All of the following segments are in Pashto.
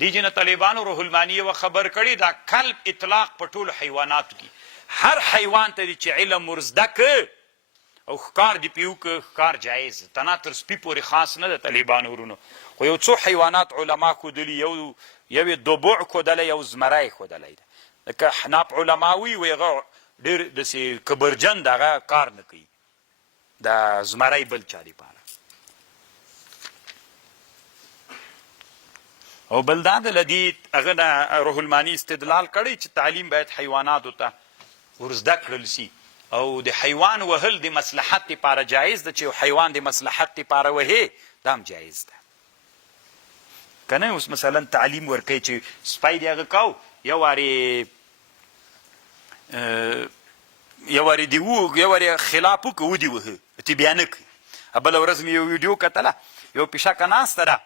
دې جنه طالبانو روح المانی یوه خبر کړي دا کلب اطلاق په ټولو حیواناتو کې هر حیوان ته دي چې علم ورزده که او ښکار دې پې وکړه ښکار جایز تنا تر سپي پورې خاص نه ده طالبانو ورونو خو یو څو حیوانات علما ښودلي یو یې دوبوع ښودلی یو زمری ښودلی ده لکه حناف علما وي وایي هغه ډېر داسې کبرجن د هغه کار نه کوي د زمری بل چا دپاره او بل دا د لدې هغه نه روح المانی استدلال کړی چې تعلیم باید حیواناتو ته ورزده کړل سي او د حیوان وهل د مصلحت دپاره جایز ده چې یو حیوان د مصلحت دپاره وهې دا هم جایز ده که نه اوس مثلا تعلیم ورکوي چې سپی د هغه کو یو وارې دې یو وارې خلاف وکړه ودې وهه ته بیا نه کوي بله ورځ مې یو ویډیو کتله یو پیشکه ناسته ده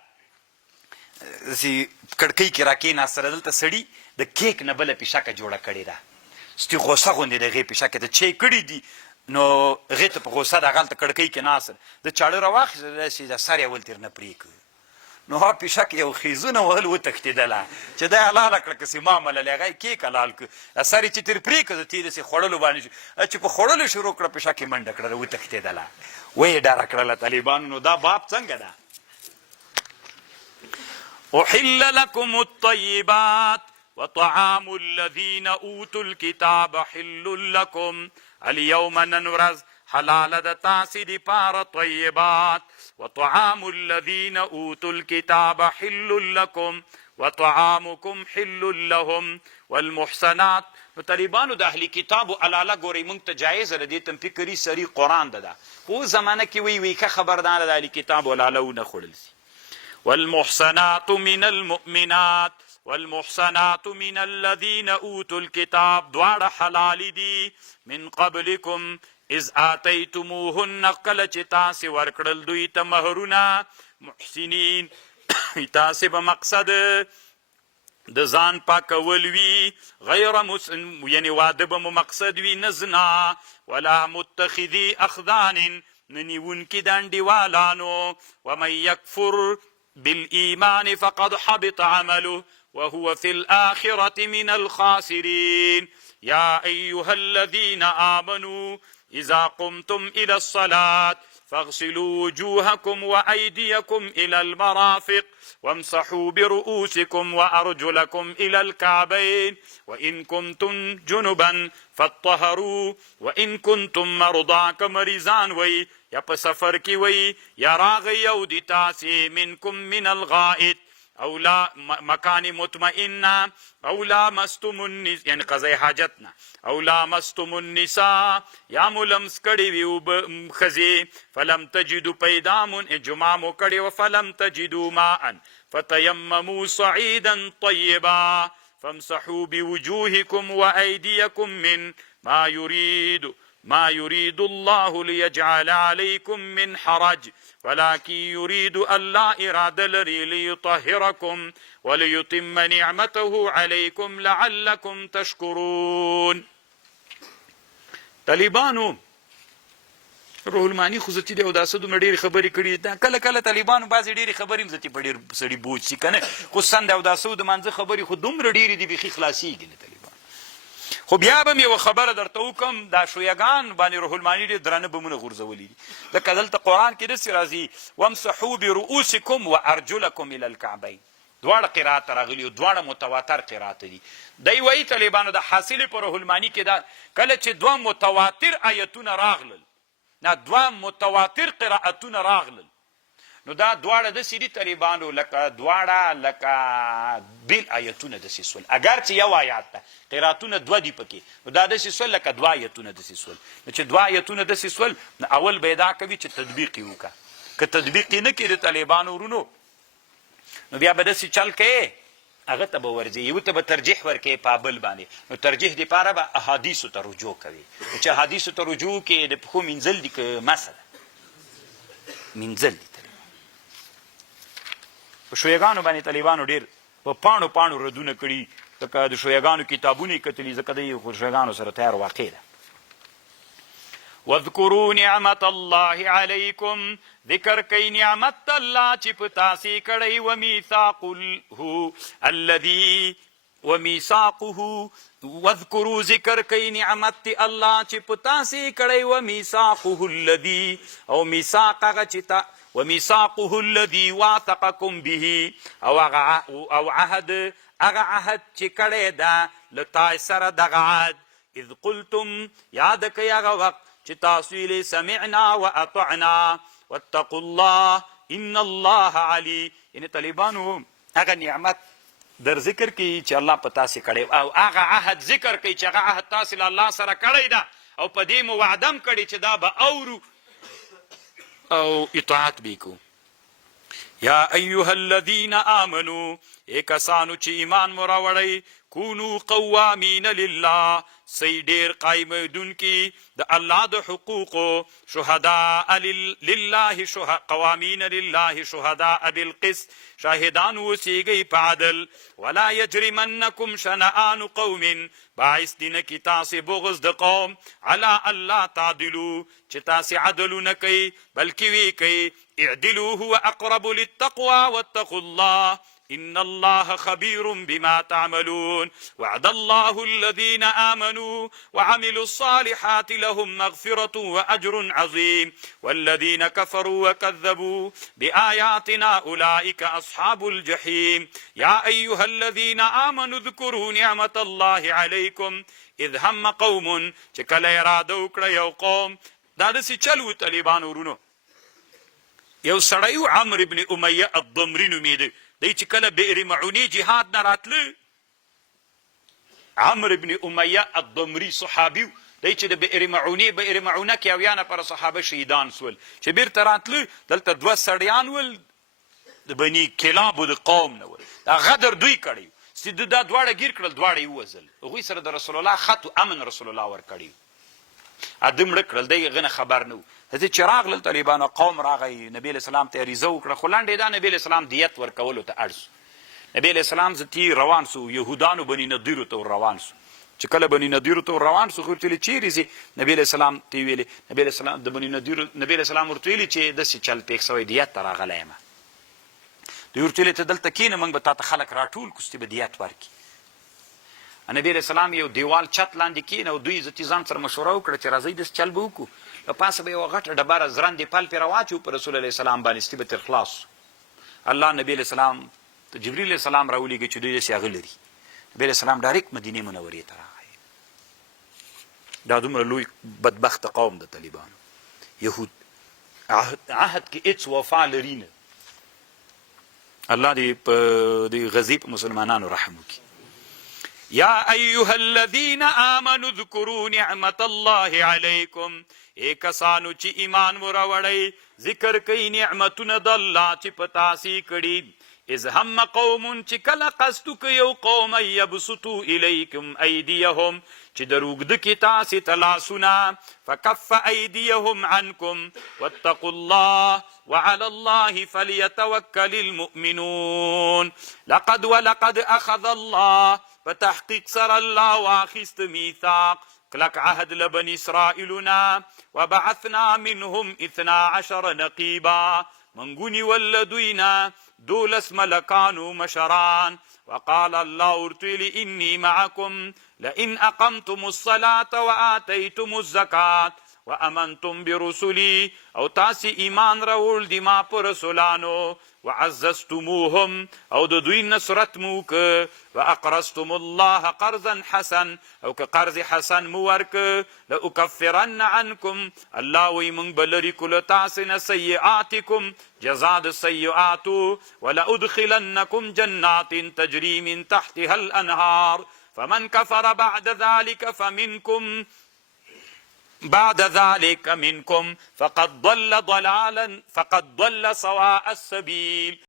داسې کړکۍ کې راکېناسته ده دلته سړي د کیک نه بله پیشکه جوړه کړې ده ستې غوسه غوندې د هغې پیشکې ته چې کړي دي نو هغې ته په غوسه د هغلته کړکۍ کې ناسته ده د چاړه راواخېسته داسې د سر یې ول تېر نه پرې کړه نو هغه پیشکې یو خیزونه وهل وتښتېدله چې دا یې حلاله کړه که سیما مللې هغه یې کیک حلال کړه سر یې چې تېر پرې کړه د تې داسې خوړلو باندې شو چې په خوړلو شروع کړه پیشکې منډه کړه وتښتېدله ویې ډاره کړله طالبانو نو دا باب څنګه ده احل لکم الطیبات وطعام الذین اوتوا الكتاب حل لکم اليوم نن ورځ حلاله د تاسې دپاره طیبات وطعام الذین اوتوا الكتاب حل لکم وطعامکم حل لهم والمحسنات نو طالبانو د اهلي کتابو علاله ګورئ موږ ته جایزه ده دې ته فکري سري قرآن ده ده خو زمانه کې وی که خبردار د اهلي کتابو علاله ونه خوړل سي والمحسنات من المؤمنات والمحسنات من الذين اوتوا الكتاب دواړه حلال دي من قبلكم اذ آتیتموهن کله چې تاسې ورکړل دوی ته مهرونه محسنین تاسې به مقصد د ځان پاکول وي غیر یعنی واده به مو مقصد وي نه زنا ولا متخذي اخدان نه نیونکي د انډیوالانو ومن یکفر بالإيمان فقد حبط عمله وهو في الآخرة من الخاسرين يا أيها الذين آمنوا إذا قمتم إلى الصلاة فاغسلوا وجوهكم وأيديكم إلى المرافق وامسحوا برؤوسكم وأرجلكم إلى الكعبين وإن كنتم جنبا فاطهروا وإن كنتم مرضى كمريزان وي یا په سفر کې وی یا راغی یو د تاسې منکم من الغائط او لا مکان مطمئنه او لامستم النساء یعنی قضای حاجتنا او لامستم النساء یا ملمس کړي وي ښځې فلم تجدو پیدا مون جمع مو کړي و فلم تجدو ماء فتیمموا صعیدا طیبا فامسحوا بوجوهکم وأيديكم من ما يريد الله ليجعل عليكم من حرج ولكن يريد ألا إرادة لري ليطهركم وليتم نعمته عليكم لعلكم تشكرون طالبانو روح المانی خو زتی دی او داسه دومره ډېرې خبرې کړي دا کله کله طالبانو بعضې ډېرې خبرې هم زتې په ډېر سړي بوج شي که نه خو سند او داسه د مانځه خبرې خو دومره ډېرې دي بیخي خلاصېږي نه طالبان خو بیا به مې یوه خبره درته وکړم دا شویګان باندې روح المانی ډېر درانه بمونه غورځولي دي لکه دلته قرآن کې داسې راځي وامسحوا برؤوسکم وارجلکم الی الکعبین دواړه قرات راغلي او دواړه متواتر قرات دي دی وایي طالبانو د حاصلې په روح المانی کې دا کله چې دوه متواتر آیتونه راغلل نه دوه متواتر قرائتونه راغلل نو دا دواړه داسې دي طالبانو لکه دواړه لکه بیل آیتونه داسې سول اگر چې یو آیات ده قراتونه دوه دي پکې نو دا داسې سول لکه دوه آیتونه داسې سول نو چې دوه آیتونه داسې سول نو اول به یې دا کوي چې تطبیق یې وکړه که تطبیق یې نه کړي د طالبانو ورونو نو بیا به داسې چل کوې هغه ته به ورځي یو ته به ترجیح ورکوې په بل باندې نو ترجیح دپاره به احادیثو ته رجوع کوي چې احادیثو ته رجوع کې د پښو مینځل دي که مسه ده مینځل دي په شویګانو باندې طالبانو ډېر په پاڼو پاڼو ردونه کړي لکه د شویګانو کتابونه یې کتلي ځکه د خو شویګانو سره تیار واقع ده واذکروا نعمت الله علیکم ذکر کئی نعمت اللہ چی پتاسی کڑی ومیثاقه الذی ومیثاقه واذکروا ذکر کئی نعمت اللہ چی پتاسی کڑی ومیثاقه الذی او میثاق غچتا ومیثاقه الذی واثقکم به او عهد اغا عهد چی کڑی دا لتای سر دغا عهد اذ قلتم یاد کئی اغا وقت چی تاسویل سمعنا و اطعنا واتقوا الله ان الله علی. یعنی طالبانو اغا نعمت در ذکر کی چې الله په تاسې کړی او هغه عهد ذکر کوي چې هغه عهد تاسې له الله سره کړی ده او په دې مو وعدم کړي چې دا به اورو او اطاعت به کو. یا ایها الذین آمنو ای کسانو چې ایمان مو راوړی کونو قوامین لله سی ډیر قایمدون کی د الله د حقوقو شهداء لله قوامین لله شهداء بالقسط شاهدان اوسیږئ په عدل ولا یجرمنکم شنآن قوم باعث دینه کی تاسې بغض د قوم علی الله تعدلو چې تاسې عدل نه کوئ بلکې وی کوئ اعدلوا هو اقرب للتقوى واتقوا الله ان الله خبير بما تعملون وعد الله الذين آمنوا وعملوا الصالحات لهم مغفرة وأجر عظيم والذين كفروا وكذبوا بآياتنا أولئك أصحاب الجحيم. يا أيها الذين آمنوا اذكروا نعمة الله عليكم اذ هم قوم چې کله اراده وکړه یو قوم دا داسې چل و طالبانو ورونو یو سړی و عمرو ابن امیه الضمري نومېده دی چې کله بئر معونې جهاد نه راتله عمرو ابن امیه الضمري صحابي دی چې د بئر معونه کې اویا نفره صحابه شهیدان سول چې بیرته راتله دلته دوه سړیان ول د بني کلابو د قوم نه ول دا غدر دوی کړی سیده دا دواړه ګیر کړل دواړه یې ووژل هغوی سره د رسول الله خط امن رسول الله ورکړی ادم مړه کړل دی هغه نه خبر نه و چې راغلل طالبانو قوم راغی نبی علیه السلام ته عریضه وکړه خو لنډې دا نبی علیه السلام دیت ورکولو ته اړ سو نبی علیه السلام زتی روان سو یهودانو بني نضیرو ته روان سو چې کله بني نضیرو ته روان سو خو ورته ویلې چیرې ځې نبی علیه السلام ته یې ویلې نبی علیه السلام د بني نضیرو نبی علیه السلام ورته ویلې چې داسې چل پیښ سوی دیت ته راغلی یم دوی ورته ویلې ته دلته کښېنه موږ به تا ته خلک راټول کړو چې به دیت ورکړي نبی علیه السلام یو دیوال چت لاندې کښېنه او دوی زتي ځان سره مشوره وکړه چې راځئ داسې چل به وکړو له پاسه به یوه غټه ډبره زرندې پل پرې راواچو په رسول علیه السلام باندې ستي به تر خلاص الله نبی علیه السلام ته جبریل علیه السلام راولیږي چې دوی داسې هغه لري نبی علیه السلام ډایرکټ مدینې منورې ته راغی دا دومره لوی بدبخته قوم د طالبانو یهود عهد کې هېڅ وفا لري نه الله دې په دې غزي په مسلمانانو رحم وکړي. یا ایها الذین آمنوا اذکروا نعمت الله علیکم ای کسانو چې ایمان مو راوړی ذکر کوي نعمتونه د الله چې په تاسې کړي اذ هم قوم چې کله قصد کوي یو قوم یبسطوا الیکم ایدیهم چې در اوږده کې تاسې ته لاسونه فکف ایدیهم عنکم واتقوا الله وعلى الله فلیتوکل المؤمنون. لقد اخذ الله په تحقیق سره الله واخیست میثاق کلک عهد لبني اسرائیلنا وبعثنا منهم 12 نقیبا منگونی ولدوینا 12 ملکانو مشران وقال الله ورتویلی انی معکم لئن اقمتم الصلاة وآتیتم الزکاة وامنتم برسلی او تاسی ایمان راول دی ما پر رسولانو وعززتموهم او د دوی نصرت موک واقرضتم الله قرضا حسن او که قرض حسن مو ورک لاکفرن عنکم الله وی من بلری کل تاسن سیئاتکم جزاء السیئات ولادخلنکم جنات تجری من تحتها الانهار فمن كفر بعد ذلك منكم فقد ضل سواء السبيل.